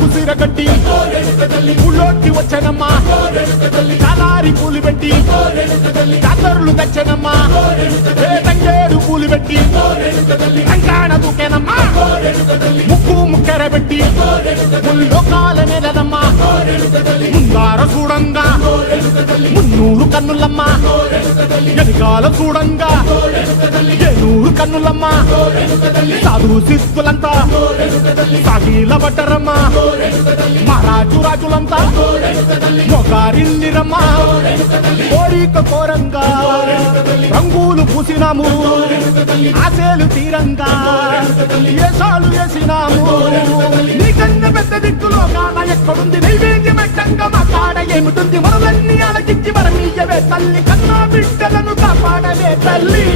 కుసిరగట్టి ఊళ్ళోకి వచ్చనమ్మా చాలారి పూలు పెట్టి జాతరులు తెచ్చనమ్మా తంగేడు పూలు పెట్టి కంకాణ దూకేనమ్మా ముక్కు ముక్కెర పెట్టి ముల్లోకాల నెలనమ్మా ముందార చూడంగా మున్నూరు కన్నులమ్మా ఎనకాల చూడంగా ఏనూరు కన్నులమ్మా సాధు శిస్తులంతా సాగిల పడ్డరమ్మా మహారాజు రాజులంతా మొగారిల్లిరమ్మా కోరిక కోరంగా రంగులు పూసినాము ఆశలు తీరంగా ఏసాలు వేసినాము నీకన్నా పెద్ద దిక్కులో కాన ఎక్కడుంది నైవేద్యం ఎట్టంగా మా కాడ ఏమిటుంది మనలన్నీ అలకించి మరమీయవే తల్లి కన్నా బిడ్డలను కాపాడవే తల్లి